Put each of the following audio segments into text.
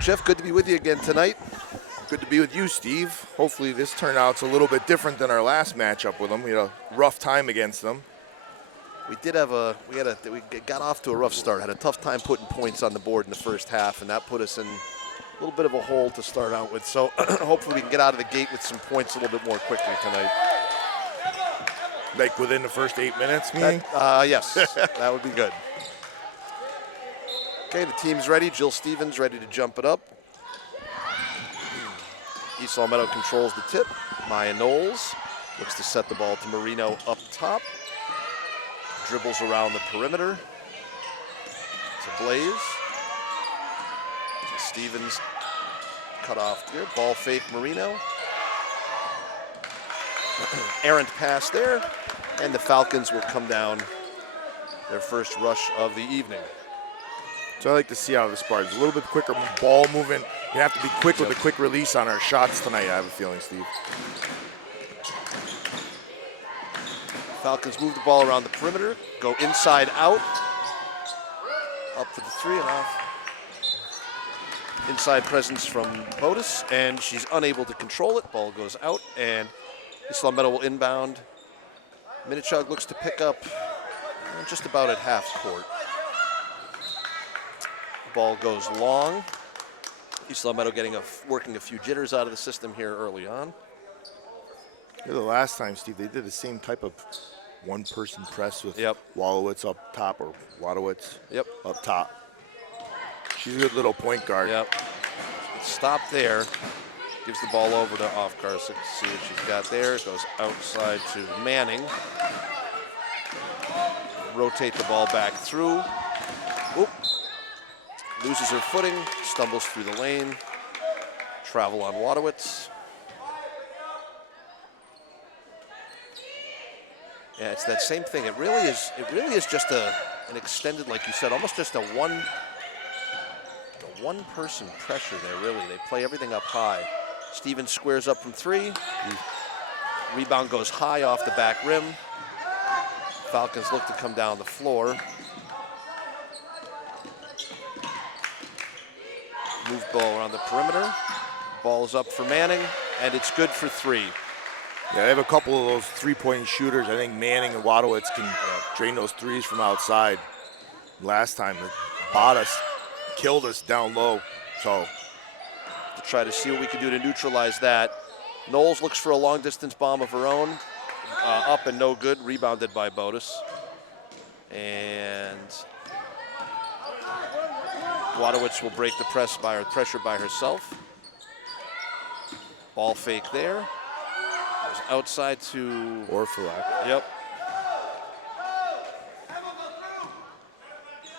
Jeff, good to be with you again tonight. Good to be with you, Steve. Hopefully this turnout's a little bit different than our last matchup with them. We had a rough time against them. We got off to a rough start. Had a tough time putting points on the board in the first half, and that put us in a little bit of a hole to start out with. So hopefully we can get out of the gate with some points a little bit more quickly tonight. Like within the first 8 minutes, meaning? Yes, that would be good. Okay, the team's ready. Jill Stevens ready to jump it up. East Long Meadow controls the tip. Maya Knowles looks to set the ball to Marino up top. Dribbles around the perimeter to Blaze. So Stevens cut off here. Ball fake Marino. Errant pass there. And the Falcons will come down their first rush of the evening. So I like to see out of the Spartans. A little bit quicker ball movement. You have to be quick with a quick release on our shots tonight, I have a feeling, Steve. Falcons move the ball around the perimeter, go inside out. Up for the three and off. Inside presence from Botus, and she's unable to control it. Ball goes out, and East Long Meadow will inbound. Minnechaug looks to pick up just about at half court. Ball goes long. East Long Meadow working a few jitters out of the system here early on. The last time, Steve, they did the same type of one-person press with Yep. Wallowitz up top, or Wadowitz up top. She's a good little point guard. Yep. Stop there. Gives the ball over to Ofkarsic. See what she's got there. Goes outside to Manning. Rotate the ball back through. Oop. Loses her footing, stumbles through the lane. Travel on Wadowitz. Yeah, it's that same thing. It really is just an extended, like you said, almost just a one-person pressure there, really. They play everything up high. Stevens squares up from three. Rebound goes high off the back rim. Falcons look to come down the floor. Move ball around the perimeter. Ball's up for Manning, and it's good for three. Yeah, they have a couple of those three-point shooters. I think Manning and Wadowitz can drain those threes from outside. Last time, Bottas killed us down low. So to try to see what we can do to neutralize that. Knowles looks for a long-distance bomb of her own. Up and no good, rebounded by Botus. And Wadowitz will break the pressure by herself. Ball fake there. Goes outside to Orphalak. Yep.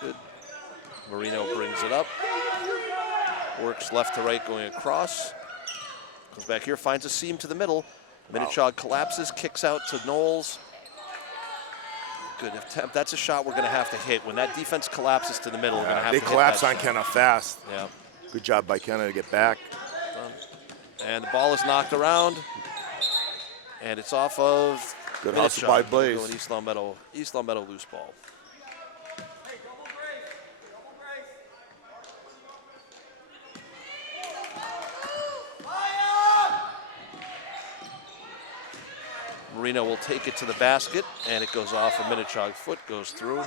Good. Marino brings it up. Works left to right going across. Comes back here, finds a seam to the middle. Minnechaug collapses, kicks out to Knowles. Good attempt. That's a shot we're going to have to hit. When that defense collapses to the middle, we're going to have to hit that. They collapse on Kenna fast. Yeah. Good job by Kenna to get back. And the ball is knocked around. And it's off of Good hustle by Blaze. Going East Long Meadow loose ball. Marino will take it to the basket, and it goes off a Minnechaug foot, goes through.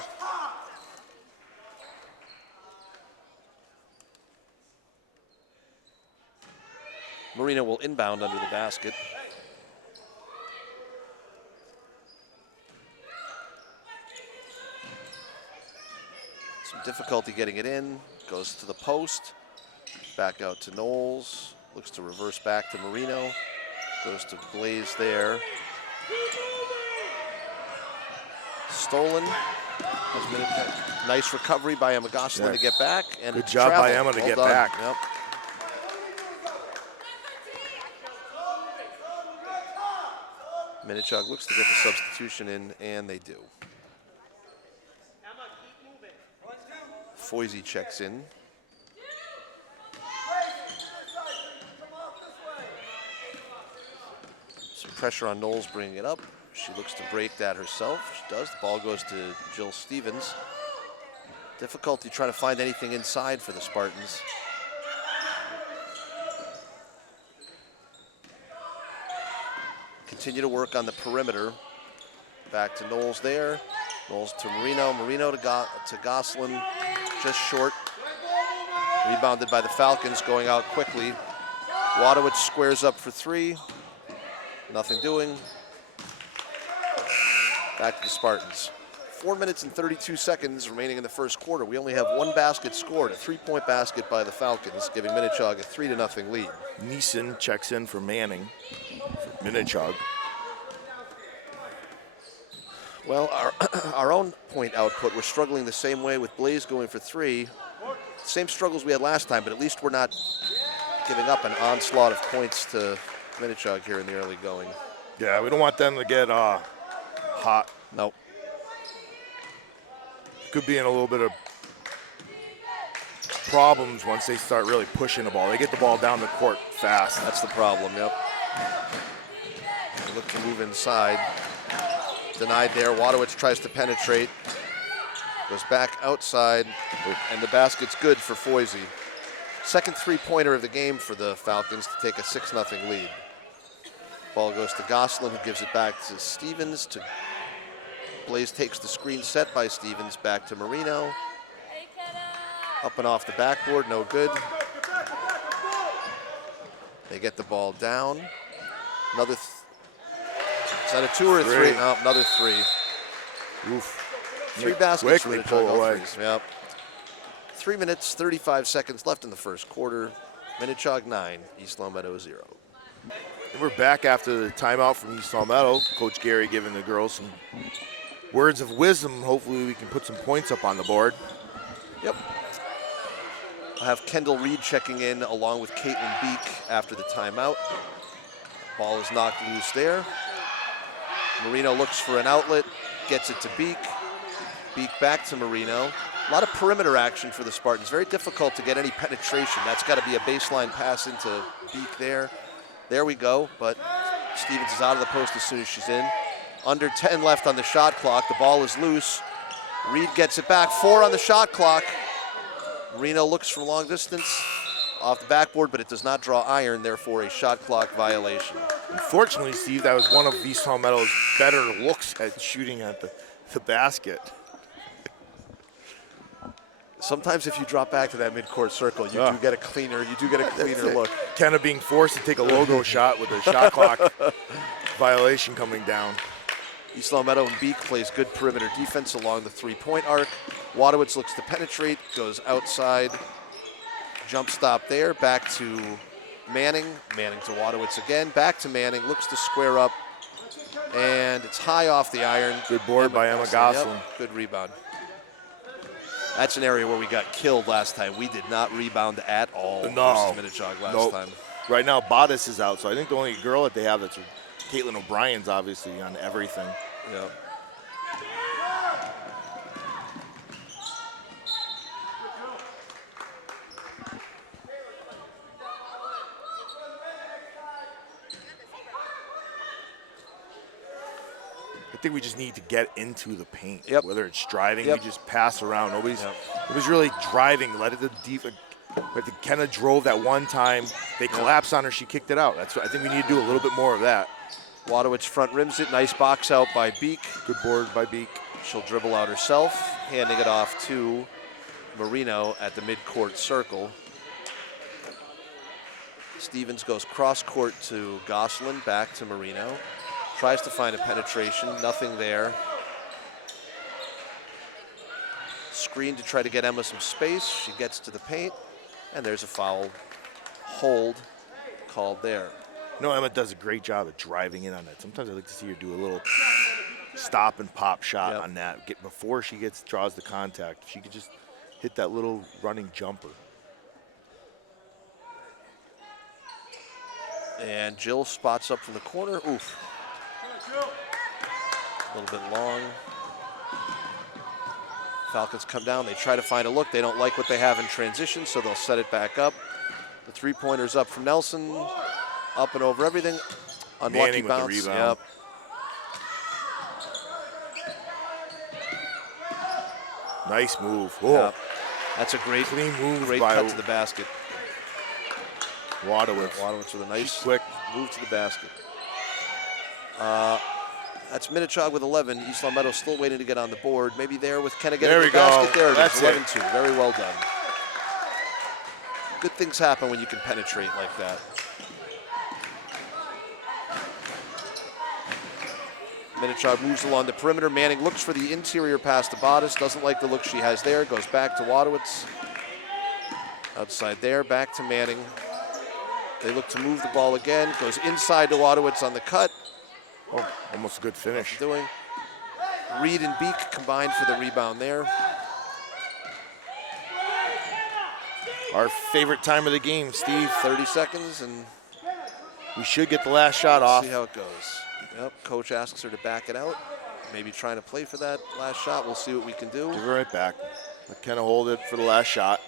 Marino will inbound under the basket. Some difficulty getting it in, goes to the post, back out to Knowles, looks to reverse back to Marino, goes to Blaze there. Stolen. Nice recovery by Emma Gosselin to get back. And good job by Emma to get back. Yep. Minnechaug looks to get the substitution in, and they do. Foisey checks in. Some pressure on Knowles bringing it up. She looks to break that herself. She does. The ball goes to Jill Stevens. Difficulty trying to find anything inside for the Spartans. continue to work on the perimeter. Back to Knowles there. Knowles to Marino. Marino to Gosselin, just short. Rebounded by the Falcons, going out quickly. Wadowitz squares up for three. Nothing doing. Back to the Spartans. 4 minutes and 32 seconds remaining in the first quarter. We only have one basket scored, a three-point basket by the Falcons, giving Minnechaug a 3-0 lead. Neeson checks in for Manning, for Minnechaug. Well, our own point output, we're struggling the same way with Blaze going for three. Same struggles we had last time, but at least we're not giving up an onslaught of points to Minnechaug here in the early going. Yeah, we don't want them to get hot. Nope. Could be in a little bit of problems once they start really pushing the ball. They get the ball down the court fast. That's the problem, yep. They look to move inside. Denied there. Wadowitz tries to penetrate. Goes back outside, and the basket's good for Foisey. Second three-pointer of the game for the Falcons to take a 6-0 lead. Ball goes to Gosselin, who gives it back to Stevens. Blaze takes the screen set by Stevens, back to Marino. Up and off the backboard, no good. They get the ball down. Another, is that a two or a three? No, another three. Oof. Three baskets for Quickly Minnechaug, pull all away. threes. Yep. 3 minutes, 35 seconds left in the first quarter. Minnechaug 9, East Longmeadow 0. And we're back after the timeout from East Longmeadow. Coach Gary giving the girls some words of wisdom. Hopefully we can put some points up on the board. Yep. I'll have Kendall Reed checking in along with Caitlin Beek after the timeout. Ball is knocked loose there. Marino looks for an outlet, gets it to Beek. Beek back to Marino. A lot of perimeter action for the Spartans. Very difficult to get any penetration. That's got to be a baseline pass into Beek there. There we go, but Stevens is out of the post as soon as she's in. Under 10 left on the shot clock. The ball is loose. Reed gets it back. 4 on the shot clock. Marino looks from long distance off the backboard, but it does not draw iron, therefore a shot clock violation. Unfortunately, Steve, that was one of East Longmeadow's better looks at shooting at the basket. Sometimes if you drop back to that midcourt circle, you do get a cleaner. You do get a cleaner look. Kind of being forced to take a logo shot with a shot clock violation coming down. East Longmeadow and Beek plays good perimeter defense along the three-point arc. Wadowitz looks to penetrate, goes outside. Jump stop there, back to Manning. Manning to Wadowitz again, back to Manning, looks to square up. And it's high off the iron. Good board by Emma Gosselin. Yep, good rebound. That's an area where we got killed last time. We did not rebound at all versus Minnechaug last time. Right now, Bodice is out, so I think the only girl that they have that's Caitlin O'Brien's obviously on everything. Yeah. I think we just need to get into the paint. Yep. Whether it's driving, Yep. we just pass around. Nobody's really driving. Let it the deep. But Kenna drove that one time. They collapsed on her. She kicked it out. That's what I think we need to do a little bit more of that. Wadowitz front rims it. Nice box out by Beek. Good board by Beek. She'll dribble out herself, handing it off to Marino at the midcourt circle. Stevens goes cross court to Gosselin, back to Marino. Tries to find a penetration, nothing there. Screen to try to get Emma some space. She gets to the paint, and there's a foul hold called there. No, Emma does a great job of driving in on that. Sometimes I like to see her do a little stop and pop shot on that before she draws the contact. If she could just hit that little running jumper. And Jill spots up from the corner. Oof. A little bit long. Falcons come down. They try to find a look. They don't like what they have in transition, so they'll set it back up. The three-pointer's up from Nelson. Up and over everything. Unlucky Manning with bounce. the rebound. Yep. Nice move. Whoa. Yep. That's a great, Clean move great by cut to the basket. Wadowitz. Wadowitz with a nice quick move to the basket. That's Minnechaug with 11. East Long Meadow still waiting to get on the board. Maybe there with Kenna getting There the we go. basket. There it That's is, it. 11-2. Very well done. Good things happen when you can penetrate like that. Minnechaug moves along the perimeter. Manning looks for the interior pass to Bodice. Doesn't like the look she has there. Goes back to Wadowitz. Outside there, back to Manning. They look to move the ball again. Goes inside to Wadowitz on the cut. Oh, almost a good finish. Doing. Reed and Beek combined for the rebound there. Our favorite time of the game, Steve. 30 seconds, and we should get the last shot off. see how it goes. Yep, coach asks her to back it out. Maybe trying to play for that last shot. We'll see what we can do. Give her right back. McKenna hold it for the last shot.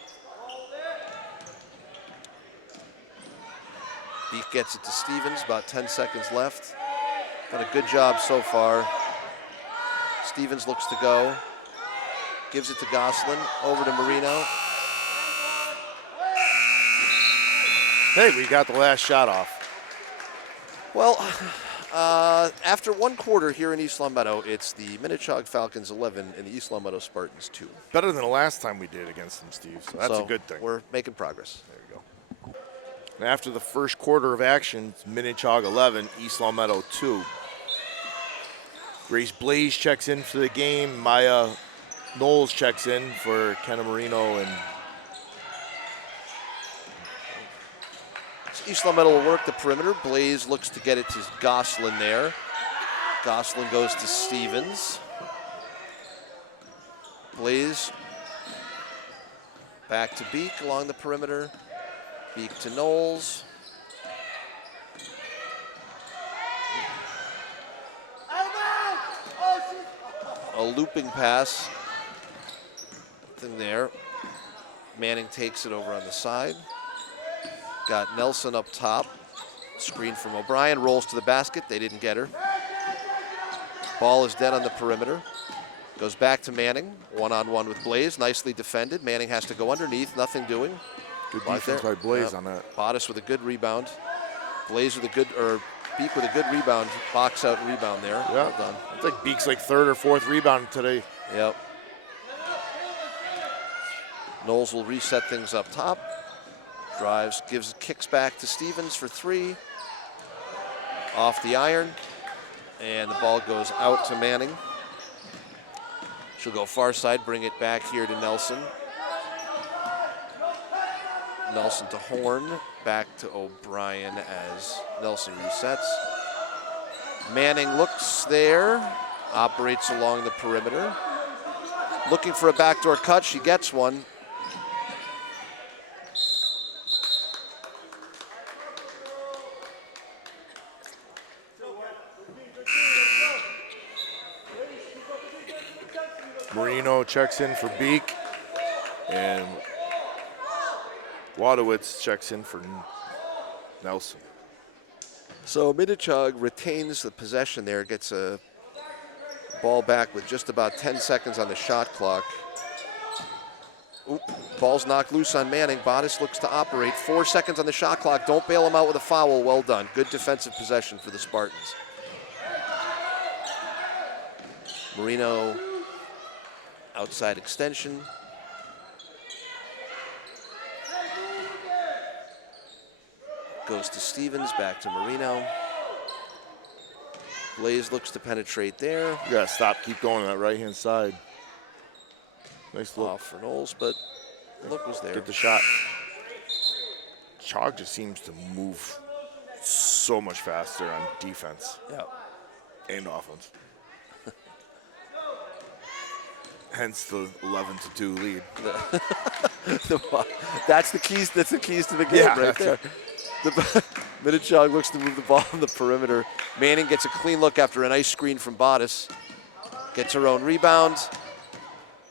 Beek gets it to Stevens, about 10 seconds left. Done a good job so far. Stevens looks to go. Gives it to Gosselin, over to Marino. Hey, we got the last shot off. Well, after one quarter here in East Long Meadow, it's the Minnechaug Falcons 11 and the East Long Meadow Spartans 2. Better than the last time we did against them, Steve, so that's a good thing. We're making progress. There you go. And after the first quarter of action, it's Minnechaug 11, East Long Meadow 2. Grace Blaze checks in for the game. Maya Knowles checks in for Kenna Marino. And East Long Meadow will work the perimeter. Blaze looks to get it to Gosselin there. Gosselin goes to Stevens. Blaze back to Beek along the perimeter. Beek to Knowles. A looping pass. Nothing there. Manning takes it over on the side. Got Nelson up top. Screen from O'Brien. Rolls to the basket. They didn't get her. Ball is dead on the perimeter. Goes back to Manning. One-on-one with Blaze. Nicely defended. Manning has to go underneath. Nothing doing. good defense by Blaze on that. Bodice with a good rebound. Blaze with a good, or Beek with a good rebound. Box out rebound there. Yeah. Well done. I think Beek's like third or fourth rebound today. Yep. Knowles will reset things up top. Drives, kicks back to Stevens for three. Off the iron. And the ball goes out to Manning. She'll go far side, bring it back here to Nelson. Nelson to Horn, back to O'Brien as Nelson resets. Manning looks there, operates along the perimeter. Looking for a backdoor cut, she gets one. Marino checks in for Beek, and Wadowitz checks in for Nelson. So Minnechaug retains the possession there, gets a ball back with just about 10 seconds on the shot clock. Oop, ball's knocked loose on Manning. Bodice looks to operate. 4 seconds on the shot clock. Don't bail him out with a foul. Well done. Good defensive possession for the Spartans. Marino outside extension. Goes to Stevens, back to Marino. Blaze looks to penetrate there. You gotta stop, keep going on that right-hand side. Nice look. Off for Knowles, but the look was there. Get the shot. Chaug just seems to move so much faster on defense Yeah. and offense. Hence the 11-2 lead. That's the keys. That's the keys to the game right there. Minnechaug looks to move the ball on the perimeter. Manning gets a clean look after a nice screen from Bodice. Gets her own rebound.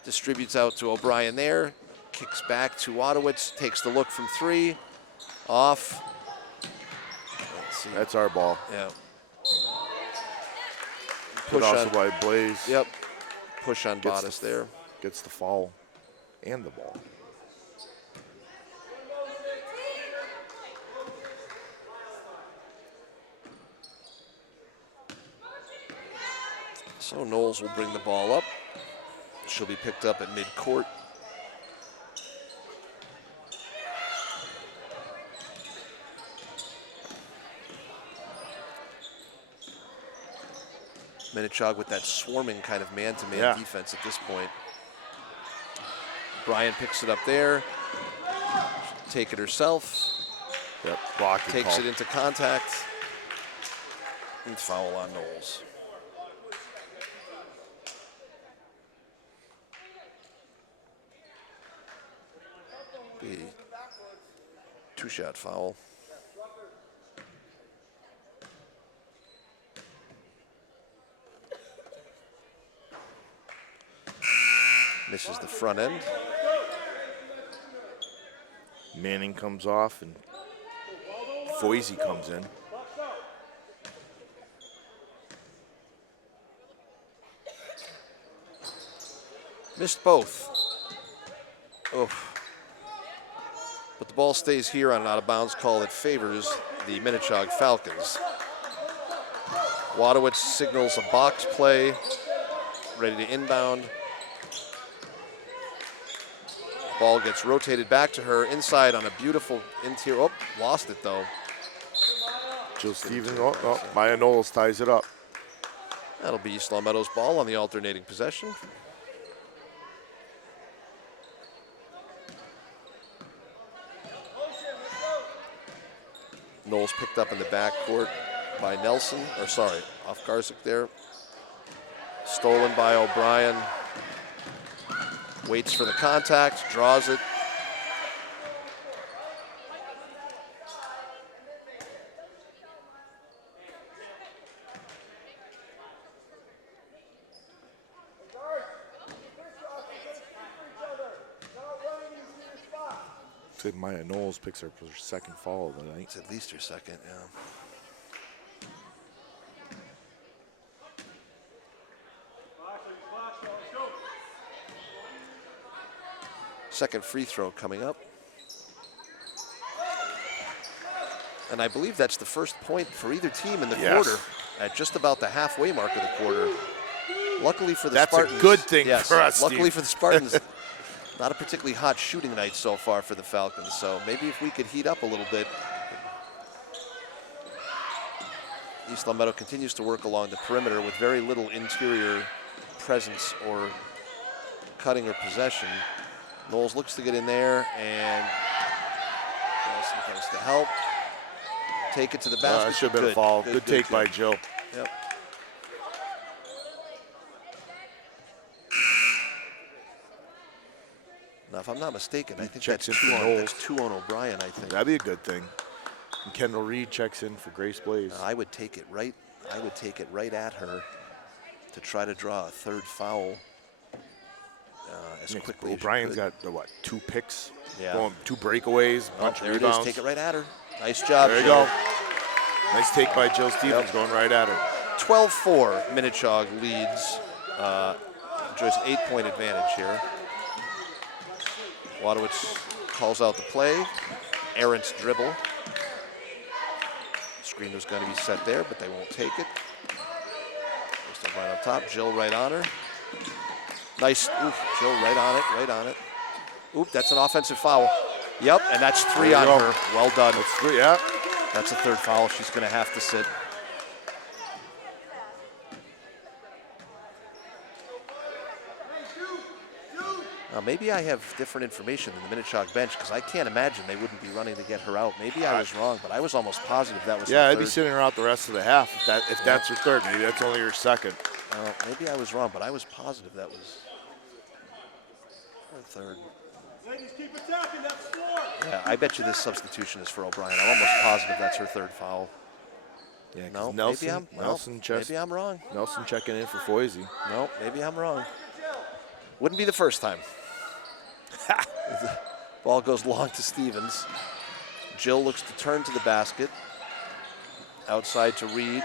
Distributes out to O'Brien there. Kicks back to Wadowitz. Takes the look from three. Off. Let's see. That's our ball. Yeah. Put Push also on. by Blaze. Yep. Push on Gets Bodice there. Gets the foul and the ball. So Knowles will bring the ball up. She'll be picked up at midcourt. Minnechaug with that swarming kind of man-to-man defense at this point. Bryan picks it up there. Take it herself. Yep, blocking Takes call. it into contact. And foul on Knowles. Be two-shot foul. Misses the front end. Manning comes off and Foisey comes in. Missed both. Oh. But the ball stays here on an out-of-bounds call that favors the Minnechaug Falcons. Wadowitz signals a box play, ready to inbound. Ball gets rotated back to her inside on a beautiful interior. Oh, lost it though. Jill Stevens, Maya Knowles ties it up. That'll be East Long Meadow's ball on the alternating possession. Knowles picked up in the backcourt by Nelson, or sorry, off Garzik there. Stolen by O'Brien. Waits for the contact, draws it. Say Maya Knowles picks her second foul of the night. It's at least her second, yeah. Second free throw coming up. And I believe that's the first point for either team in the quarter at just about the halfway mark of the quarter. Luckily for the Spartans. That's a good thing for us, luckily Steve. for the Spartans, not a particularly hot shooting night so far for the Falcons. So maybe if we could heat up a little bit. East Long Meadow continues to work along the perimeter with very little interior presence or cutting or possession. Knowles looks to get in there, and Nelson comes to help. Take it to the basket. That should have been a foul. Good take by Jill. Yep. Now, if I'm not mistaken, I think that's two on O'Brien, I think. That'd be a good thing. And Kendall Reed checks in for Grace Blaze. I would take it right. I would take it right at her to try to draw a third foul. As quickly O'Brien's got the what? 2 picks. Yeah. Going 2 breakaways. Bunch of there rebounds. it is. Take it right at her. Nice job. There you Jill. go. Nice take by Jill Stevens, going right at her. 12-4. Minnechaug leads. Enjoys an 8-point advantage here. Wadowitz calls out the play. Errant dribble. Screen was going to be set there, but they won't take it. Still right on top. Jill right on her. Nice. Oof, Jill right on it. Oop, that's an offensive foul. Yep, and that's 3 on her. Well done. That's 3, yeah. That's a third foul. She's going to have to sit. Now, maybe I have different information than the Minnechaug bench because I can't imagine they wouldn't be running to get her out. Maybe I was wrong, but I was almost positive that was her I'd third. be sitting her out the rest of the half if that's her third. Maybe that's only her second. Maybe I was wrong, but I was positive that was her third. Ladies, keep attacking that floor. Yeah, I bet you this substitution is for O'Brien. I'm almost positive that's her third foul. Yeah, No, Nelson maybe I'm wrong. Nelson checking in for Foisey. No, maybe I'm wrong. Wouldn't be the first time. The ball goes long to Stevens. Jill looks to turn to the basket. Outside to Reed.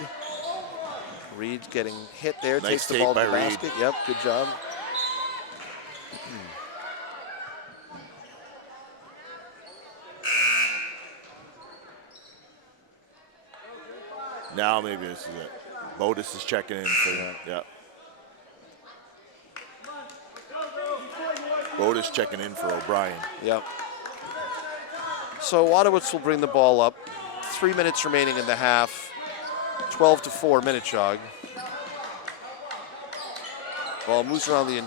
Reed's getting hit there. Nice takes the take ball to by the Reed. basket. Yep, good job. Now maybe this is it. Modis is checking in for that. Yeah. Bodas checking in for O'Brien. Yep. So Wadowitz will bring the ball up. 3 minutes remaining in the half. 12-4 Minnechaug. Ball moves around the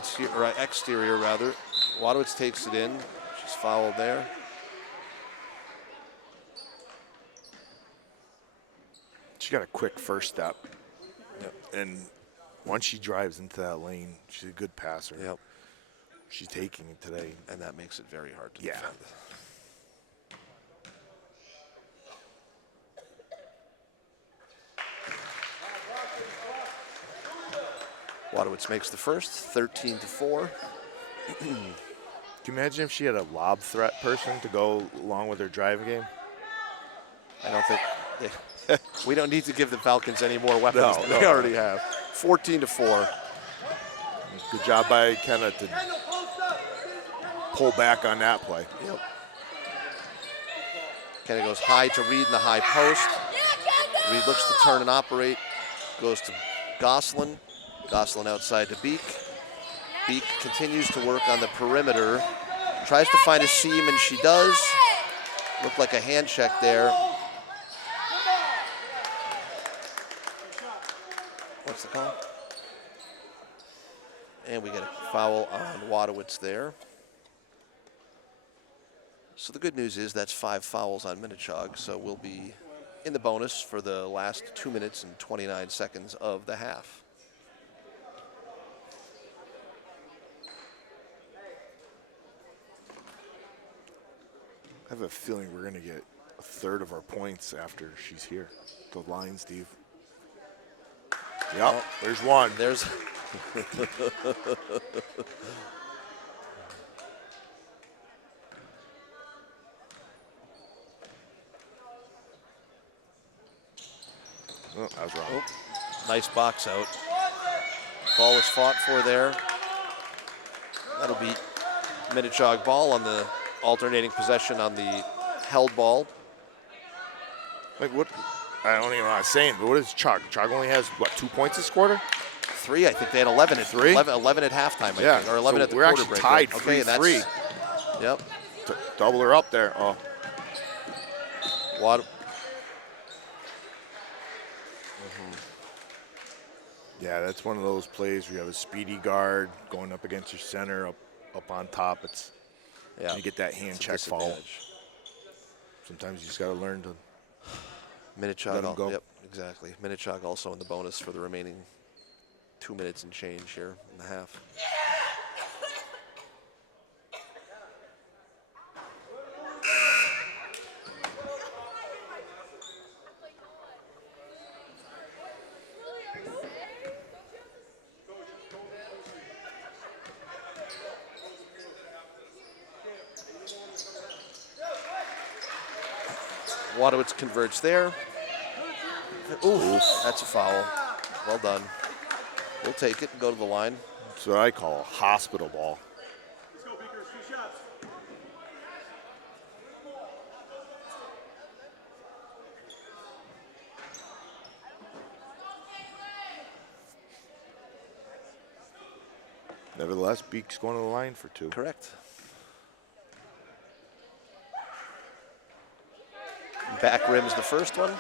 exterior rather. Wadowitz takes it in. She's fouled there. She got a quick first step. Yep. And once she drives into that lane, she's a good passer. Yep. She's taking it today. And that makes it very hard to Yeah. defend. Wadowitz makes the first, 13-4. Can you imagine if she had a lob threat person to go along with her driving game? I don't think we don't need to give the Falcons any more weapons than they no. already have. 14-4. Good job by Kenna to pull back on that play. Yep. Kenny goes high to Reed in the high post. Reed looks to turn and operate. Goes to Goslin. Goslin outside to Beek. Beek continues to work on the perimeter. Tries to find a seam, and she does. Looked like a hand check there. What's the call? And we get a foul on Wadowitz there. So the good news is that's 5 fouls on Minnechaug, so we'll be in the bonus for the last 2 minutes and 29 seconds of the half. I have a feeling we're going to get a third of our points after she's here. The line, Steve. Yep, there's one. There's Oh, I was wrong. oh, nice box out. Ball was fought for there. That'll be Minnechaug ball on the alternating possession on the held ball. Like what? I don't even know what I'm saying, but what is Chog? Chog only has, what, 2 points this quarter? 3, I think they had 11 at 3? 11 at halftime, I think, or 11 so at the we're quarter actually break. tied Okay, 3-3. Yep. Double her up there. Oh, Wad- yeah, that's one of those plays where you have a speedy guard going up against your center, up on top. It's yeah. you get that hand It's a check foul. disadvantage. Sometimes you just got to learn to. Minnechaug, Let 'em go. Yep, exactly. Minnechaug also in the bonus for the remaining 2 minutes and change here in the half. Wadowitz converts there. Ooh, that's a foul. Well done. We'll take it and go to the line. That's what I call a hospital ball. Let's go, Beakers. 2 shots. Nevertheless, Beek's going to the line for 2. Correct. Back rim's the first one.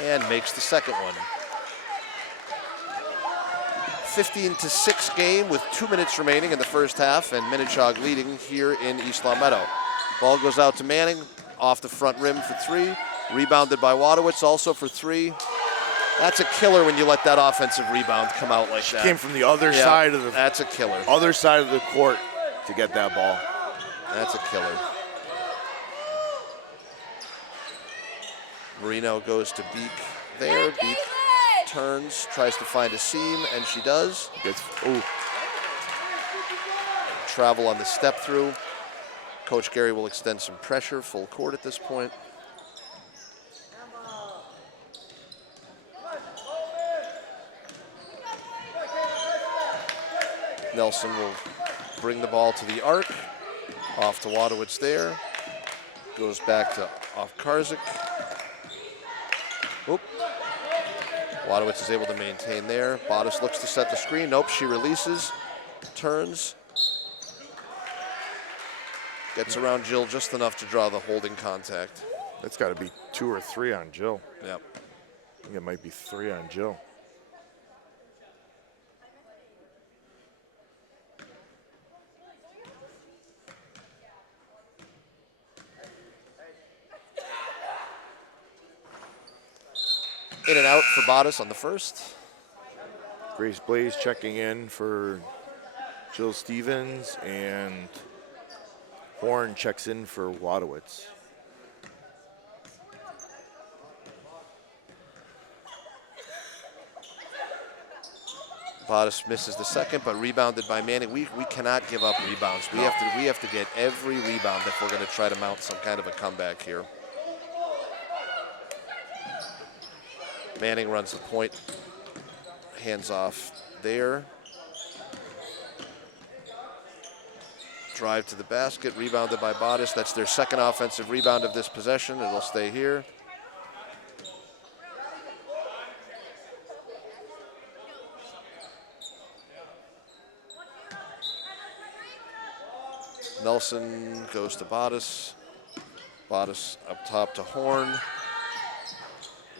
And makes the second one. 15-6 game with 2 minutes remaining in the first half, and Minnechaug leading here in East Long Meadow. Ball goes out to Manning, off the front rim for 3. Rebounded by Wadowitz, also for 3. That's a killer when you let that offensive rebound come out like that. Came from the other Yeah, side of the that's a killer. other side of the court to get that ball. That's a killer. Marino goes to Beek there. Beek turns, tries to find a seam, and she does. Travel on the step through. Coach Gary will extend some pressure, full court at this point. Nelson will bring the ball to the arc. Off to Wadowitz there. Goes back to Off Karzik. Oop. Wadowitz is able to maintain there. Bodice looks to set the screen. Nope, she releases, turns. Gets around Jill just enough to draw the holding contact. That's got to be 2 or 3 on Jill. Yep. I think it might be 3 on Jill. In and out for Bodice on the first. Grace Blaze checking in for Jill Stevens, and Horn checks in for Wadowitz. Bodice misses the second, but rebounded by Manning. We cannot give up rebounds. We have to get every rebound if we're going to try to mount some kind of a comeback here. Manning runs the point, hands off there. Drive to the basket, rebounded by Bodice. That's their second offensive rebound of this possession. It'll stay here. Nelson goes to Bodice. Bodice up top to Horn.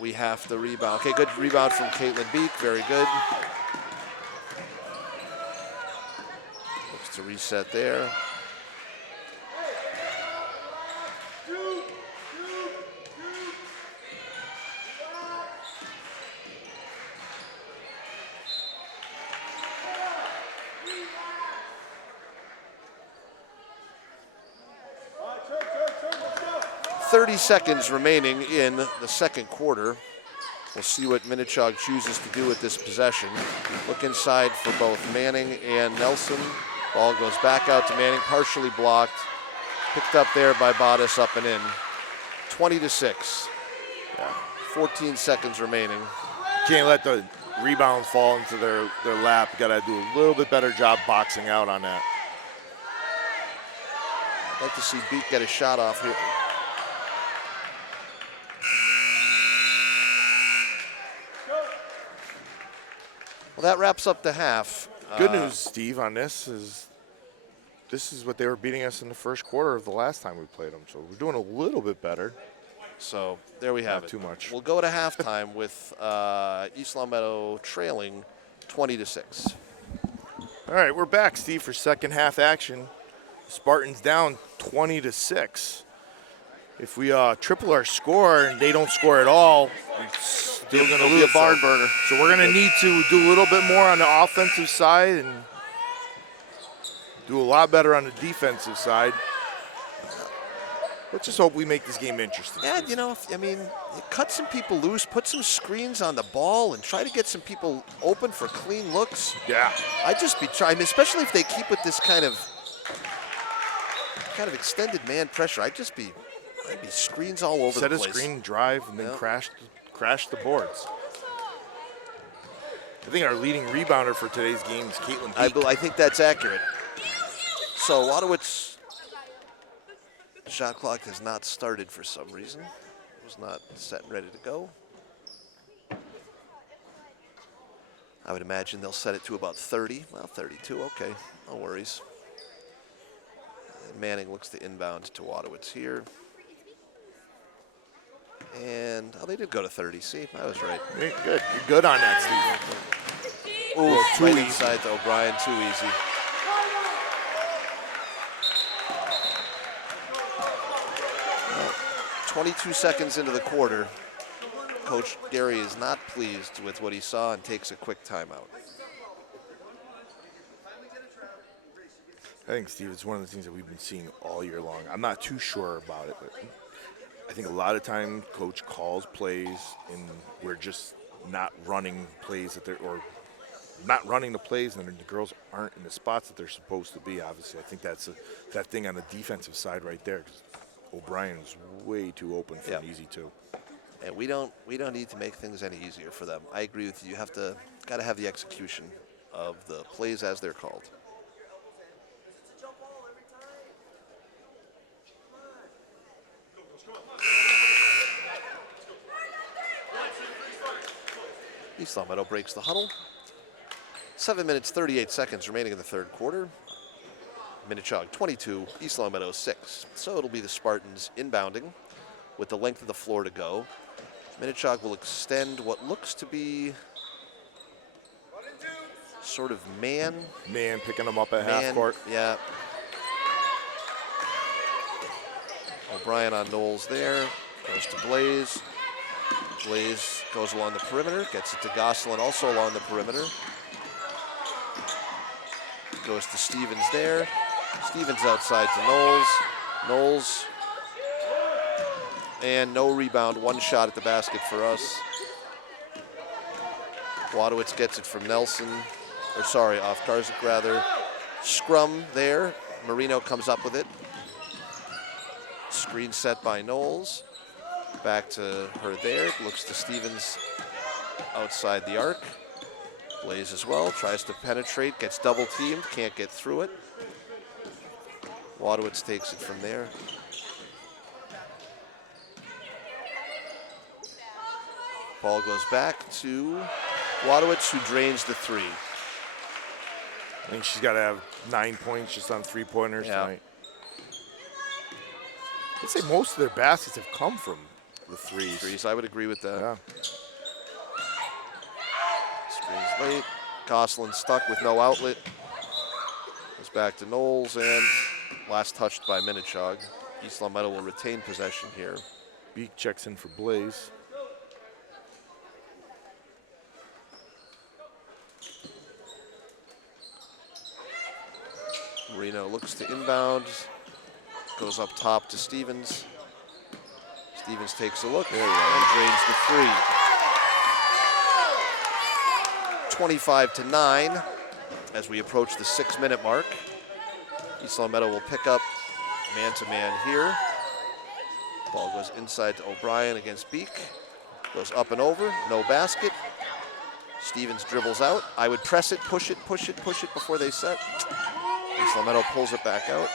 We have the rebound. Okay, good rebound from Caitlin Beek. Very good. Looks to reset there. All right, turn, let's go. 30 seconds remaining in the second quarter. We'll see what Minnechaug chooses to do with this possession. Look inside for both Manning and Nelson. Ball goes back out to Manning, partially blocked. Picked up there by Bodice, up and in. 20-6. Yeah. 14 seconds remaining. Can't let the rebounds fall into their lap. Got to do a little bit better job boxing out on that. I'd like to see Beek get a shot off here. Well, that wraps up the half. Good news, Steve, on this is what they were beating us in the first quarter of the last time we played them. So we're doing a little bit better. So there we have Not it. too much. We'll go to halftime with East Long Meadow trailing 20-6. All right, we're back, Steve, for second half action. Spartans down 20-6. If we triple our score and they don't score at all, it's still going to It'll lose. be a barn burner. So we're going to need to do a little bit more on the offensive side and do a lot better on the defensive side. Let's just hope we make this game interesting. Yeah, you know, cut some people loose, put some screens on the ball, and try to get some people open for clean looks. Yeah. I'd just be trying, especially if they keep with this kind of extended man pressure. I'd be screens all over Set the a place. screen, drive, and then crash the boards. I think our leading rebounder for today's game is Caitlin Beek. I think that's accurate. So Wadowitz shot clock has not started for some reason. It was not set and ready to go. I would imagine they'll set it to about 30. Well, 32, okay, no worries. And Manning looks to inbound to Wadowitz here. And, they did go to 30. See, I was right. Good. You're good on that, Steve. Ooh, too right easy. inside to O'Brien, too easy. Well, 22 seconds into the quarter, Coach Gary is not pleased with what he saw and takes a quick timeout. I think, Steve, it's one of the things that we've been seeing all year long. I'm not too sure about it, but I think a lot of time Coach calls plays and we're just not running plays or not running the plays, and the girls aren't in the spots that they're supposed to be. Obviously, I think that's that thing on the defensive side right there. 'Cause O'Brien's way too open for an easy two. And we don't need to make things any easier for them. I agree with you. You got to have the execution of the plays as they're called. East Long Meadow breaks the huddle. 7 minutes, 38 seconds remaining in the third quarter. Minnechaug 22, East Long Meadow 6. So it'll be the Spartans inbounding with the length of the floor to go. Minnechaug will extend what looks to be sort of man. Man picking them up at half court. Yeah. O'Brien on Knowles there. Goes to Blaze. Blaze goes along the perimeter. Gets it to Gosselin also along the perimeter. Goes to Stevens there. Stevens outside to Knowles. Knowles. And no rebound. One shot at the basket for us. Wadowitz gets it from Nelson. Or sorry, off Karzik rather. Scrum there. Marino comes up with it. Screen set by Knowles. Back to her there. Looks to Stevens outside the arc. Blaze as well. Tries to penetrate. Gets double teamed. Can't get through it. Wadowitz takes it from there. Ball goes back to Wadowitz, who drains the three. I think she's got to have 9 points just on three-pointers tonight. I'd say most of their baskets have come from the threes. I would agree with that. Yeah. Screens late. Gosselin stuck with no outlet. Goes back to Knowles, and last touched by Minnechaug. East Long Meadow will retain possession here. Beek checks in for Blaze. Marino looks to inbound. Goes up top to Stevens. Stevens takes a look and drains the three. 25-9 as we approach the 6-minute mark. East Long Meadow will pick up man-to-man here. Ball goes inside to O'Brien against Beek. Goes up and over, no basket. Stevens dribbles out. I would press it, push it, push it, push it before they set. East Long Meadow pulls it back out.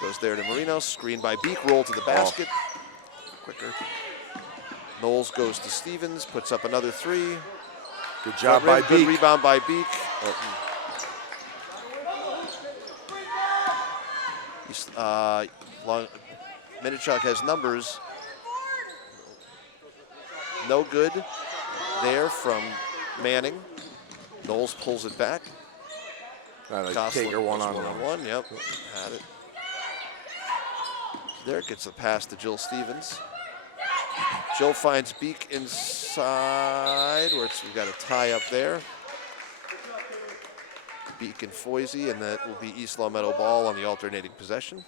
Goes there to Marino, screened by Beek, roll to the basket. Quicker. Knowles goes to Stevens, puts up another three. Good job by Beek. Good rebound by Beek. Minnechaug has numbers. No good there from Manning. Knowles pulls it back. Take her one-on-one. Yep, had it. There gets a pass to Jill Stevens. Jill finds Beek inside, where we've got a tie up there. Beek and Foisey, and that will be East Long Meadow ball on the alternating possession.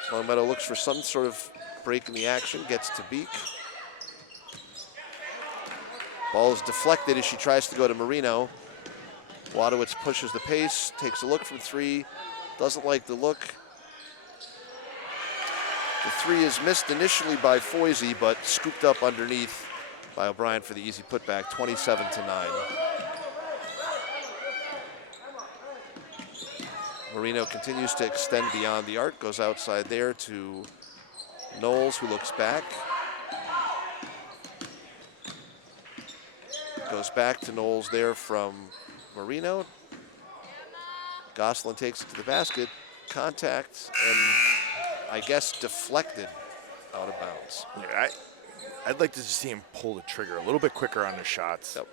East Long Meadow looks for some sort of break in the action, gets to Beek. Ball is deflected as she tries to go to Marino. Wadowitz pushes the pace, takes a look from three, doesn't like the look. The three is missed initially by Foisey, but scooped up underneath by O'Brien for the easy putback, 27-9. Marino continues to extend beyond the arc, goes outside there to Knowles, who looks back. Goes back to Knowles there from Marino. Gosselin takes it to the basket. Contact and I guess deflected out of bounds. Yeah, I'd like to just see him pull the trigger a little bit quicker on the shots. Yep.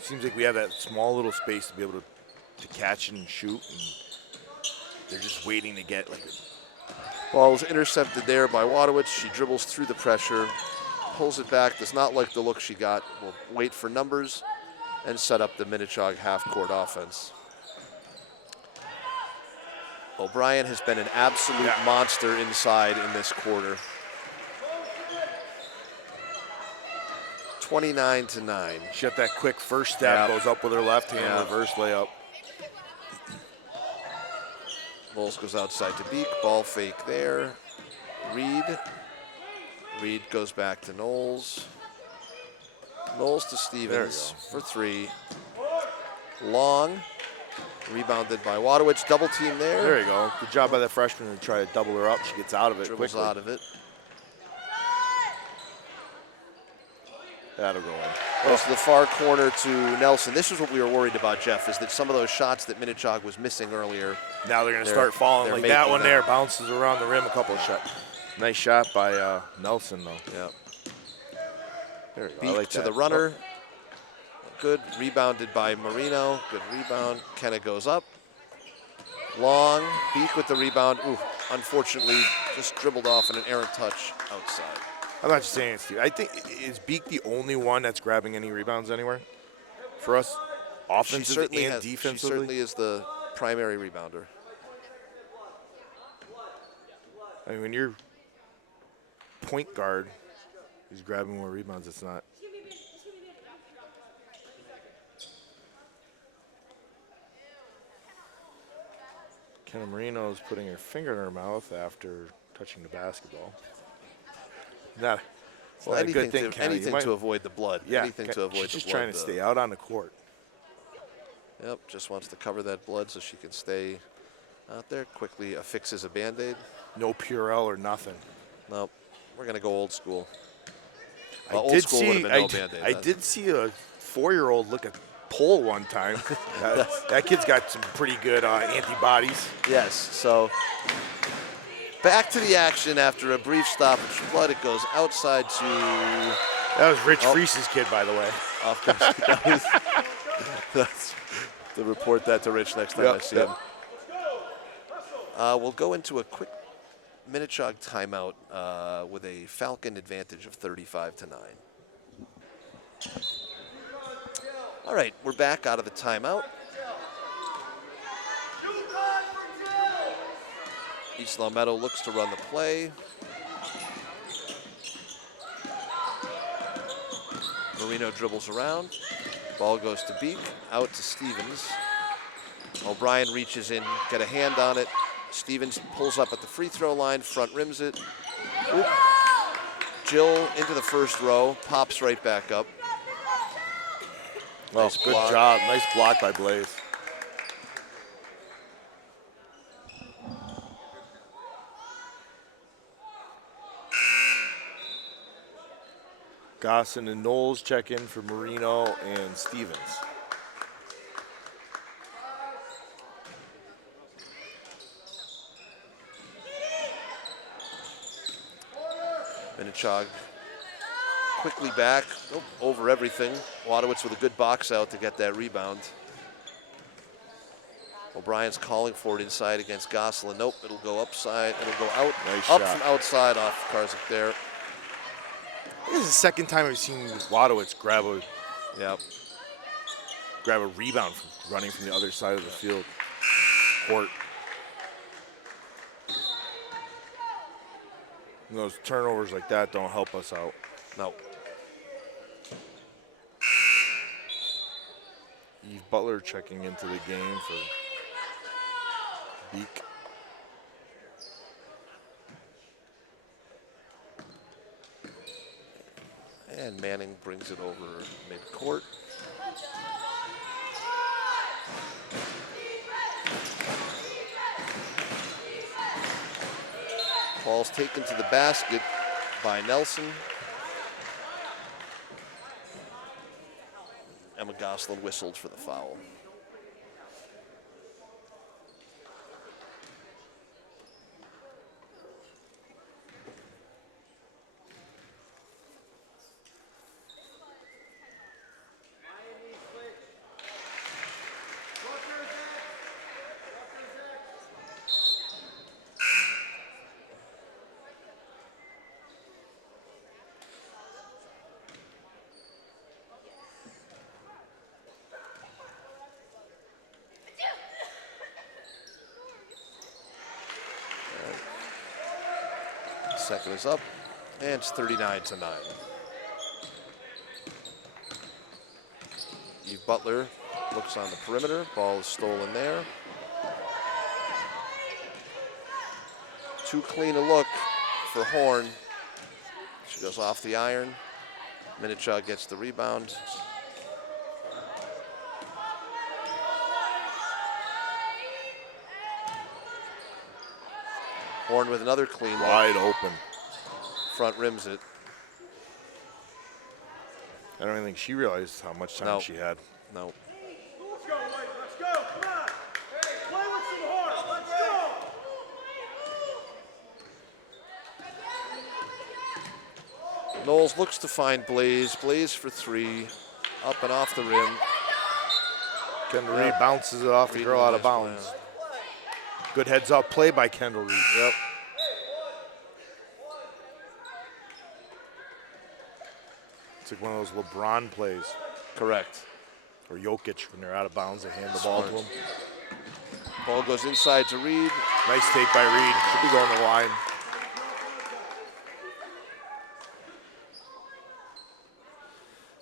Seems like we have that small little space to be able to catch and shoot, and they're just waiting to get like. Ball was intercepted there by Wadowitz. She dribbles through the pressure, pulls it back, does not like the look she got. Will wait for numbers and set up the Minnechaug half-court offense. O'Brien has been an absolute monster inside in this quarter. 29-9. She got that quick first step, goes up with her left hand, reverse layup. Knowles goes outside to Beek, ball fake there. Reed goes back to Knowles. Knowles to Stevens for three. Long, Rebounded by Wadowicz. Double team there. There you go. Good job by that freshman to try to double her up. She gets out of it Dribbles quickly. out of it. That'll go in. Goes to the far corner to Nelson. This is what we were worried about, Jeff, is that some of those shots that Minnechaug was missing earlier. Now they're going to start falling. Like that one there bounces around the rim a couple of shots. Nice shot by Nelson, though. Yeah. There you go. Beak I like to that. the runner. Good. Rebounded by Marino. Good rebound. Kenna goes up. Long. Beak with the rebound. Ooh, unfortunately, just dribbled off in an errant touch outside. I'm not just saying it's. I think is Beak the only one that's grabbing any rebounds anywhere for us, offensively and defensively. She certainly is the primary rebounder. I mean, when you're point guard, he's grabbing more rebounds. It's not. Kenna Marino is putting her finger in her mouth after touching the basketball. Not a good thing, Kenna. Anything to avoid the blood. Yeah, anything to avoid the blood. She's just trying to stay out on the court. Yep, just wants to cover that blood so she can stay out there. Quickly affixes a Band-Aid. No Purell or nothing. Nope, we're going to go old school. I Old did school would have see. been no Band-Aid. I did see a 4-year-old lick a pole one time. That kid's got some pretty good antibodies. Yes, so back to the action after a brief stoppage. Flood, it goes outside to... That was Rich Freese's kid, by the way. Of course. That's to report that to Rich next time I see him. We'll go into a quick Minnechaug timeout with a Falcon advantage of 35-9. All right, we're back out of the timeout. East Long Meadow looks to run the play. Marino dribbles around. Ball goes to Beak, out to Stevens. O'Brien reaches in, get a hand on it. Stevens pulls up at the free throw line, front rims it. Oop. Jill into the first row, pops right back up. Well, Nice good block. job. Nice block by Blaze. Gosson and Knowles check in for Marino and Stevens. Minnechaug quickly back, over everything. Wadowicz with a good box out to get that rebound. O'Brien's calling for it inside against Gosselin. Nope, it'll go upside, it'll go out. Nice up shot. from outside off Karzik there. This is the second time I've seen Wadowicz grab a rebound from running from the other side of the field. Court. And those turnovers like that don't help us out. No. Eve Butler checking into the game for Beak. And Manning brings it over midcourt. Ball's taken to the basket by Nelson. Emma Gosselin whistled for the foul. Second is up, and it's 39-9. Eve Butler looks on the perimeter. Ball is stolen there. Too clean a look for Horn. She goes off the iron. Minnechaug gets the rebound. Horn with another clean look. Wide open. Front rims it. I don't even think she realized how much time No. she had. No. Let's go, Wade. Let's go. Come on. Play with some heart. Let's go. Knowles looks to find Blaze. Blaze for three. Up and off the rim. Kendall Reed bounces it off the Reed girl with out a of nice bounds. play. Good heads up play by Kendall Reed. Yep. It's like one of those LeBron plays. Correct. Or Jokic when they're out of bounds, they hand the ball to him. Ball goes inside to Reed. Nice take by Reed. Should be going to the line.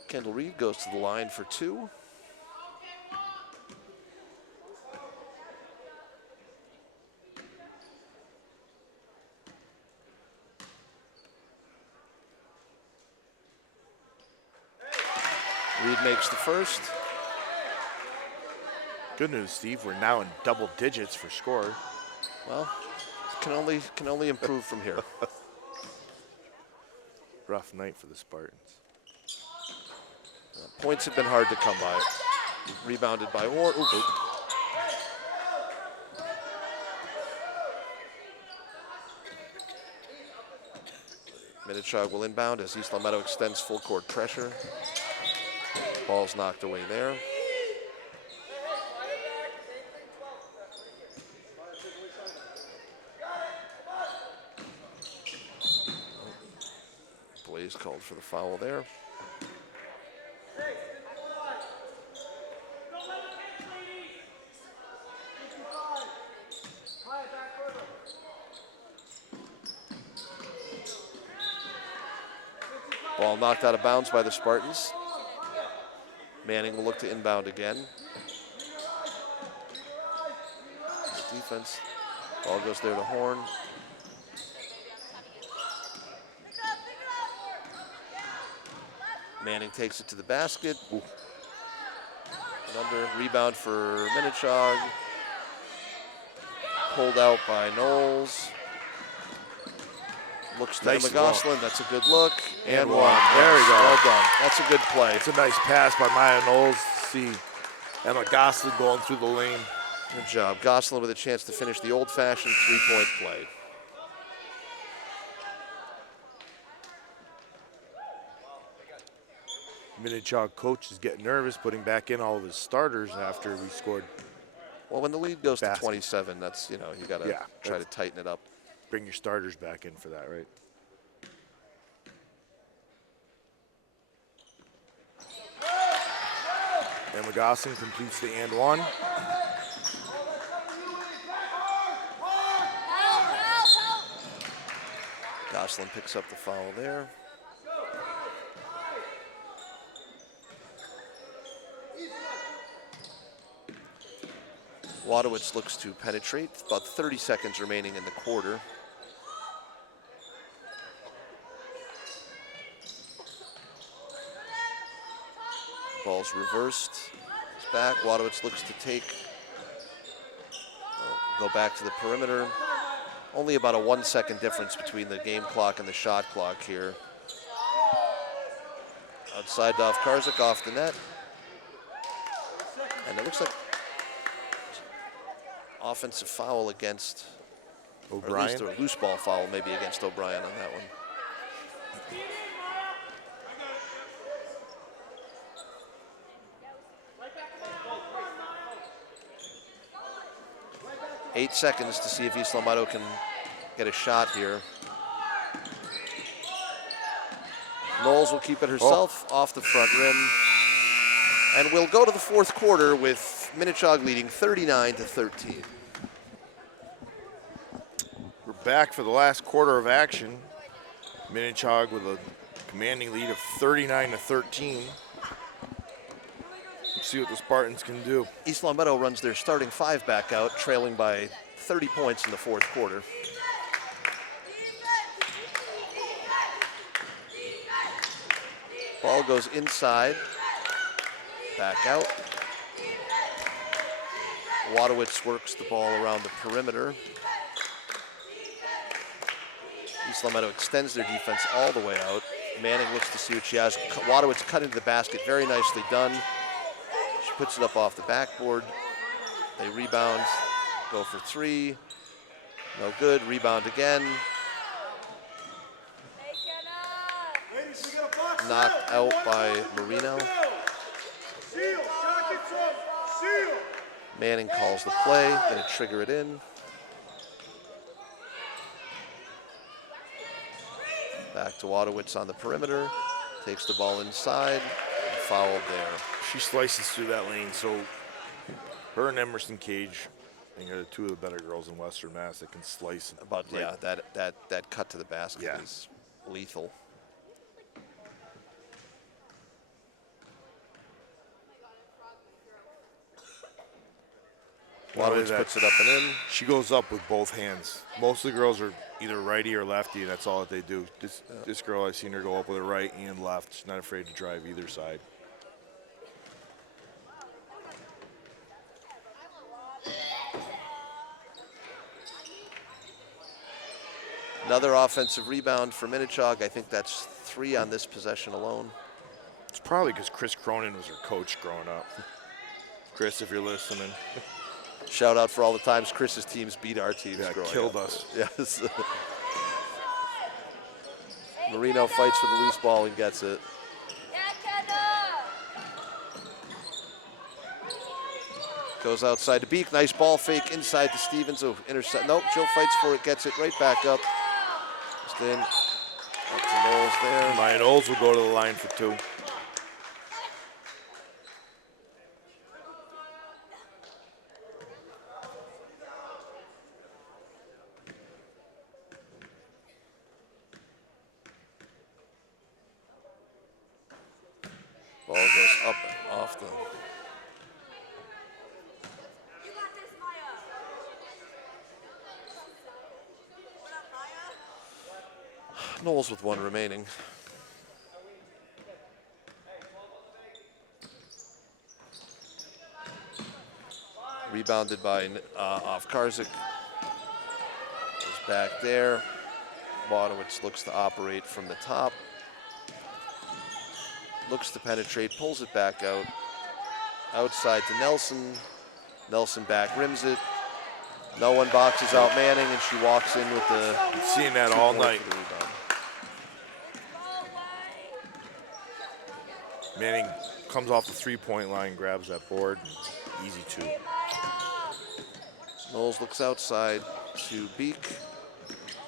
Kendall Reed goes to the line for two. Reed makes the first. Good news, Steve. We're now in double digits for score. Well, can only improve from here. Rough night for the Spartans. Points have been hard to come by. Rebounded by Horn. Minnechaug will inbound as East Long Meadow extends full court pressure. Ball's knocked away there. Blaze called for the foul there. Ball knocked out of bounds by the Spartans. Manning will look to inbound again. Defense. Ball goes there to Horn. Manning takes it to the basket. Ooh. And under. Rebound for Minnechaug. Pulled out by Knowles. Looks to Nice Emma Gosselin. That's a good look. And one. There we go. Well done. That's a good play. It's a nice pass by Maya Knowles. See Emma Gosselin going through the lane. Good job. Gosselin with a chance to finish the old-fashioned three-point play. Minnechaug coach is getting nervous, putting back in all of his starters after we scored. Well, when the lead goes Basket. to 27, that's, you got to try to tighten it up. Bring your starters back in for that, right? Emma Gosselin completes the and one. Gosselin picks up the foul there. Wadowitz looks to penetrate. About 30 seconds remaining in the quarter. Ball's reversed. It's back. Wadowitz looks to take. Go back to the perimeter. Only about a 1 second difference between the game clock and the shot clock here. Outside to Karzik off the net. And it looks like offensive foul against O'Brien. Or at least a loose ball foul maybe against O'Brien on that one. Eight seconds to see if East Lombardo can get a shot here. Knowles will keep it herself off the front rim. And we'll go to the fourth quarter with Minnechaug leading 39-13. We're back for the last quarter of action. Minnechaug with a commanding lead of 39-13. Let's see what the Spartans can do. East Long Meadow runs their starting five back out, trailing by 30 points in the fourth quarter. Ball goes inside, back out. Wadowitz works the ball around the perimeter. East Meadow extends their defense all the way out. Manning looks to see what she has. Wadowitz cut into the basket. Very nicely done. She puts it up off the backboard. They rebound. Go for three. No good. Rebound again. Ladies, we got a box Knocked out by Marino. Seal, shot gets up. Seal. Manning calls the play. Gonna trigger it in. Back to Wadowitz on the perimeter. Takes the ball inside. Fouled there. She slices through that lane, so her and Emerson Cage, I think, are two of the better girls in Western Mass that can slice. But right. yeah, that cut to the basket Yeah. is lethal. Wadowitz puts it up and in. She goes up with both hands. Most of the girls are either righty or lefty, and that's all that they do. This girl, I've seen her go up with her right and left. She's not afraid to drive either side. Another offensive rebound for Minnechaug. I think that's 3 on this possession alone. It's probably because Chris Cronin was her coach growing up. Chris, if you're listening. Shout out for all the times Chris's teams beat our teams. Yeah, growing killed up. us. Yes. Marino fights for the loose ball and gets it. Goes outside to Beek. Nice ball fake inside to Stevens. Oh, intercept. Nope, Jill fights for it, gets it right back up. Just in. Up to Knowles there. Maya Knowles will go to the line for 2. Ball goes up and off the. Knowles with 1 remaining. Rebounded by off Karzik. Goes back there. Wadowitz looks to operate from the top. Looks to penetrate, pulls it back out. Outside to Nelson. Nelson back rims it. No one boxes out Manning, and she walks in with the. Been seeing that all night. for the rebound. Manning comes off the 3-point line, grabs that board, and easy 2. Knowles looks outside to Beek.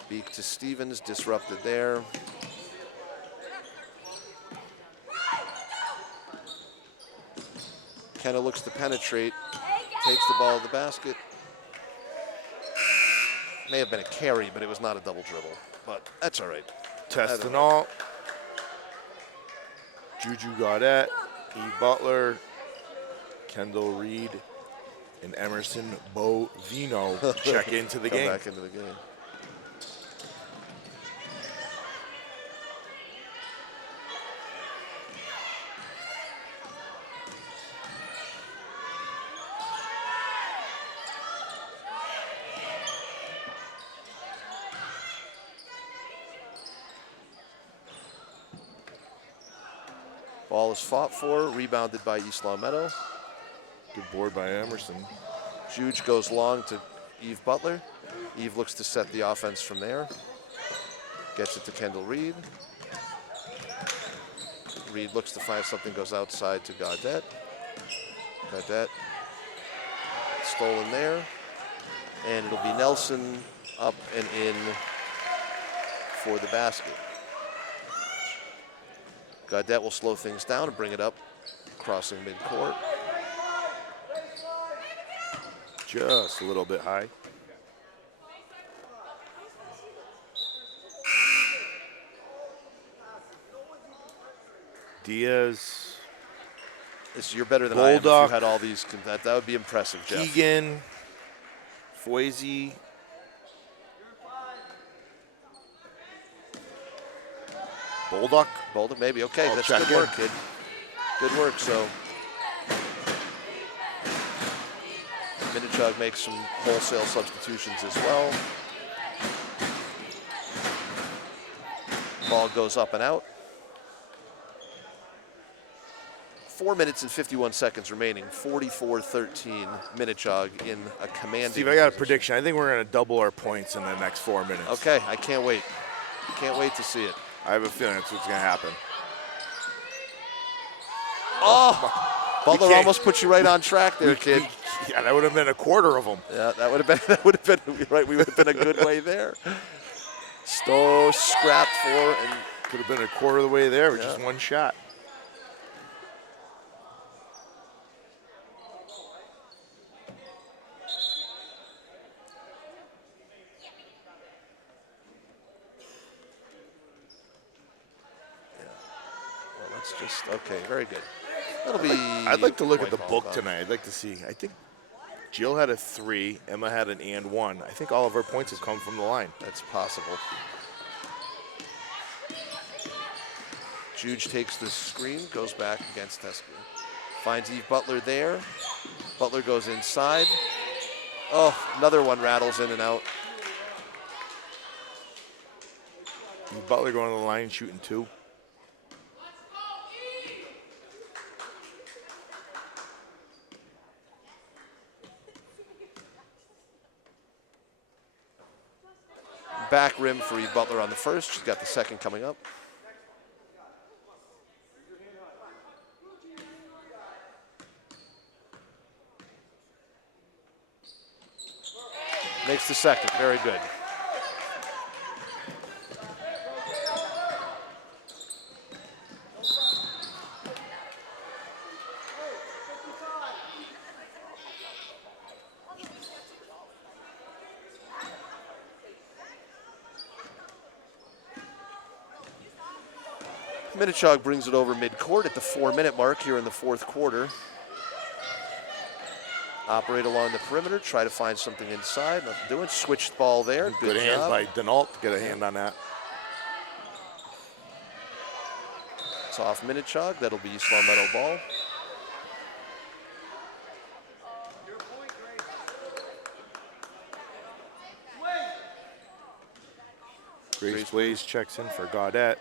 Beek to Stevens, disrupted there. Kenna looks to penetrate, takes the ball to the basket. May have been a carry, but it was not a double dribble. But that's all right. Test and all. Juju Gaudette, Eve Butler, Kendall Reed, and Emerson Bovino check into the Come game. back into the game. Ball is fought for, rebounded by East Long Meadow. Good board by Emerson. Juge goes long to Eve Butler. Eve looks to set the offense from there. Gets it to Kendall Reed. Reed looks to find something, goes outside to Gaudette. Gaudette stolen there. And it'll be Nelson up and in for the basket. Gaudette will slow things down and bring it up, crossing midcourt. Just a little bit high. Diaz, You're better than I am if you Bolduc. had all these. That would be impressive, Jeff. Keegan, Foisey, Bolduc. Bolduc, maybe. Okay, I'll that's check good in. work, kid. Good work. So Minnechaug makes some wholesale substitutions as well. Ball goes up and out. 4 minutes and 51 seconds remaining. 44-13, Minnechaug in a commanding Steve, I got a position. prediction. I think we're going to double our points in the next 4 minutes. Okay, I can't wait. Can't wait to see it. I have a feeling that's what's going to happen. Oh, Butler can't- almost put you right on track there, kid. Yeah, that would have been a quarter of them. Yeah, that would have been right. We would have been a good way there. Stowe scrapped for, and Could have been a quarter of the way there with Yeah. just one shot. well, let's just okay. Very good. That'll be. I'd like to look at white the ball, book tonight. I'd like to see. I think Jill had a 3. Emma had an and 1. I think all of our points have come from the line. That's possible. Juge takes the screen, goes back against Teske. Finds Eve Butler there. Butler goes inside. Oh, another one rattles in and out. Butler going to the line, shooting 2. Back rim for Eve Butler on the first. She's got the second coming up. Makes the second. Very good. Minnechaug brings it over midcourt at the 4-minute mark here in the fourth quarter. Operate along the perimeter, try to find something inside. Nothing doing. Switched ball there. Good hands job. by Denault to get a hand on that. It's off Minnechaug. That'll be East Long Meadow ball. Grace Blaze checks in for Gaudette.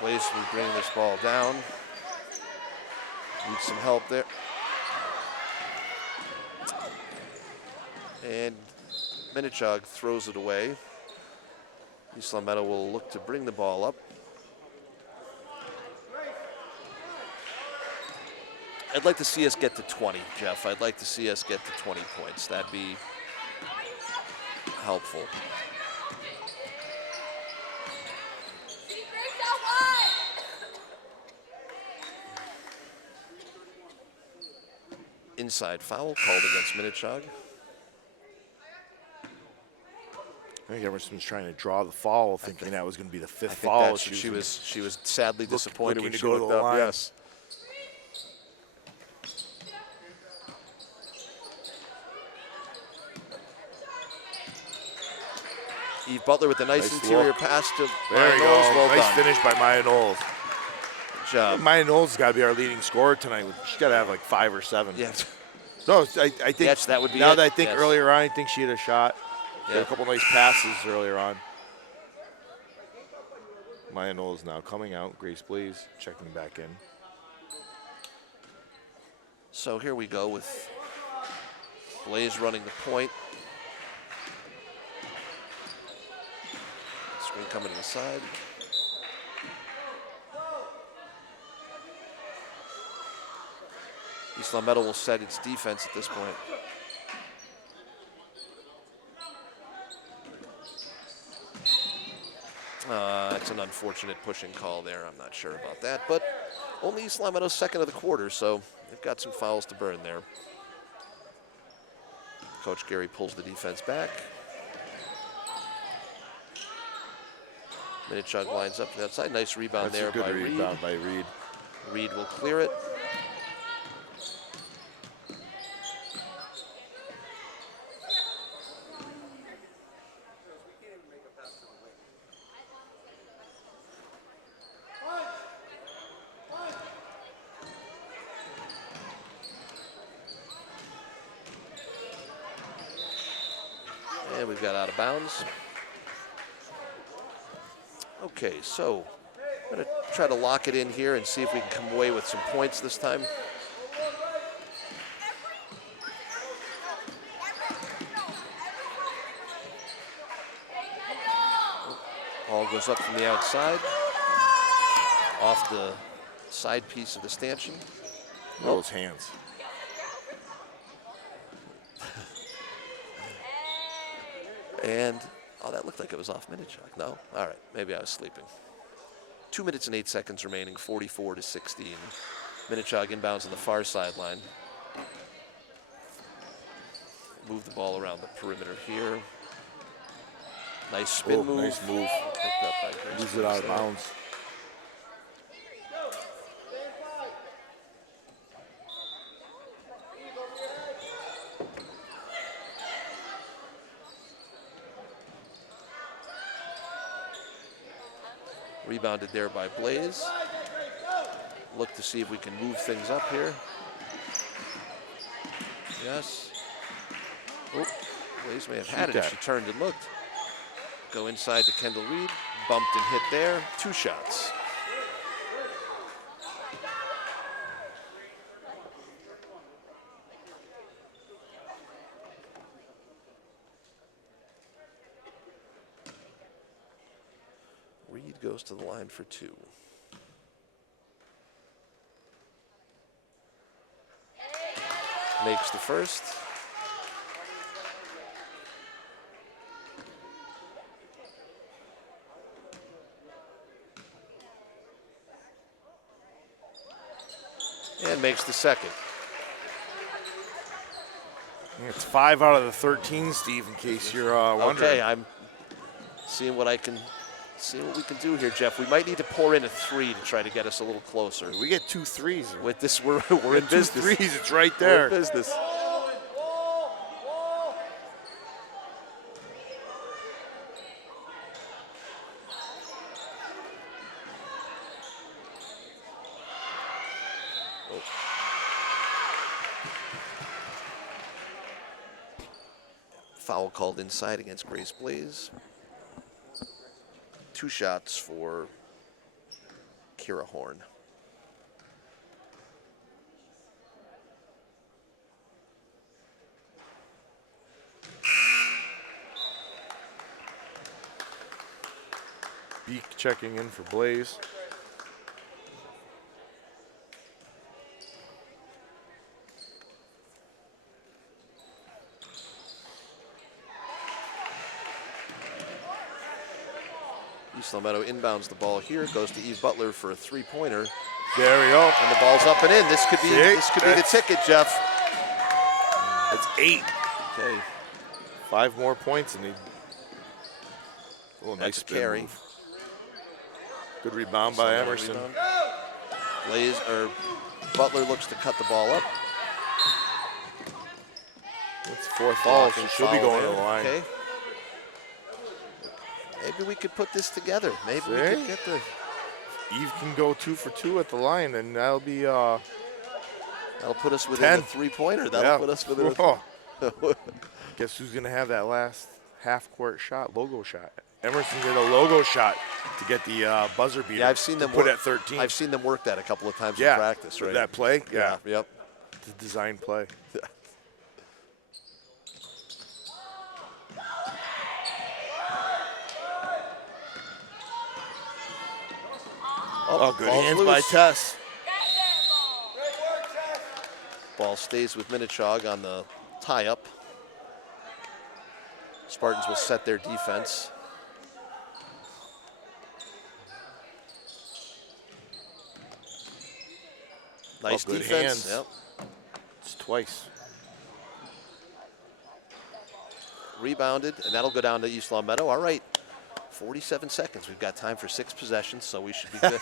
Blaze will bring this ball down. Needs some help there. And Minnechaug throws it away. East Long Meadow will look to bring the ball up. I'd like to see us get to 20, Jeff. I'd like to see us get to 20 points. That'd be helpful. Inside foul called against Minnechaug. I think Emerson's trying to draw the foul, thinking that was going to be the 5th I think foul. that's what she was sadly disappointed looking when to she go to looked the up. line. Yes. Eve Butler with a nice interior look. pass to There Maya you go. Knowles. Well Nice done. finish by Maya Knowles. Good job. Maya Knowles has got to be our leading scorer tonight. She's got to have like 5 or 7. Yeah. No, I think Yes, that would be now it. that I think Yes. earlier on, I think she had a shot. She had Yeah. a couple nice passes earlier on. Maya Knowles now coming out. Grace Blaze checking back in. So here we go with Blaze running the point. Screen coming to the side. East Long Meadow will set its defense at this point. It's an unfortunate pushing call there. I'm not sure about that, but only East Long Meadow's second of the quarter, so they've got some fouls to burn there. Coach Gary pulls the defense back. Minnechaug lines up to the outside. Nice rebound That's there a good by Reed. rebound by Reed. Reed will clear it. And we've got out of bounds. Okay, so I'm going to try to lock it in here and see if we can come away with some points this time. Ball goes up from the outside, off the side piece of the stanchion. Oh, those hands. And, oh, that looked like it was off Minnechaug. No? All right, maybe I was sleeping. 2 minutes and 8 seconds remaining, 44-16. Minnechaug inbounds on the far sideline. Move the ball around the perimeter here. Nice spin move. Nice move. Picked up by Grace. Moves it out of bounds. Rebounded there by Blaze. Look to see if we can move things up here. Yes. Oh, Blaze may have had it if she turned and looked. Go inside to Kendall Reed. Bumped and hit there. 2 shots. Reed goes to the line for 2. Makes the first. And makes the second. It's 5 out of the 13, Steve, in case you're wondering. Okay, I'm seeing what we can do here, Jeff. We might need to pour in a 3 to try to get us a little closer. We get 2 threes. With this, we're in business. 2 threes, it's right We're there. in business. Foul called inside against Grace Blaze. 2 shots for Kira Horn. Beak checking in for Blaze. East Palmetto inbounds the ball here. Goes to Eve Butler for a 3-pointer. There we go. And the ball's up and in. This could be the ticket, Jeff. That's 8. Okay. 5 more points and they. Oh, That's nice a spin carry. move. Good rebound by Emerson. Butler looks to cut the ball up. That's 4th foul. She should be going to the line. Okay. Maybe we could put this together. Maybe we could get the. Eve can go 2 for 2 at the line, and that'll be. That'll put us within 10. a 3-pointer. That'll put us within. Guess who's gonna have that last half-court shot, logo shot? Emerson did a logo shot to get the buzzer beater. Yeah, I've seen them put work at 13. I've seen them work that a couple of times in yeah, practice, right? That play. Yeah. Yep. It's a design play. Oh, good ball's hands loose. by Tess. Ball stays with Minnechaug on the tie-up. Spartans will set their defense. Nice good defense. hands. Yep. It's twice. Rebounded, and that'll go down to East Long Meadow. All right. 47 seconds. We've got time for 6 possessions, so we should be good.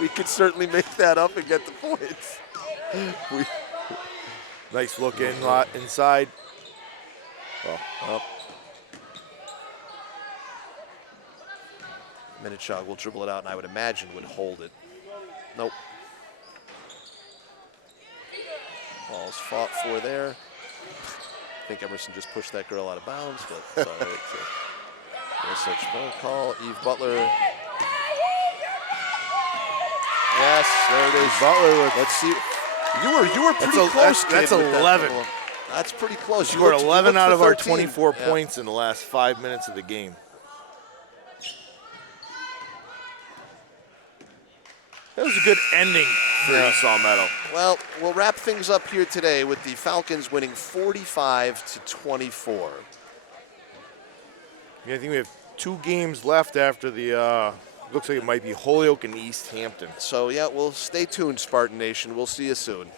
we could certainly make that up and get the points. Nice look in inside. Up. Minnechaug will dribble it out, and I would imagine would hold it. Nope. Ball's fought for there. I think Emerson just pushed that girl out of bounds, but it's all right. Yes, call. Eve Butler. Yes, there it is. Butler with Let's see. You were pretty That's close. that's kid, with that 11. little- That's pretty close. You scored looked- you 11 looked out for of our 13. 24 Yeah. points in the last 5 minutes of the game. That was a good ending for Esau Meadow. Well, we'll wrap things up here today with the Falcons winning 45-24. Yeah, I think we have 2 games left after the, looks like it might be Holyoke and East Hampton. So, yeah, we'll stay tuned, Spartan Nation. We'll see you soon.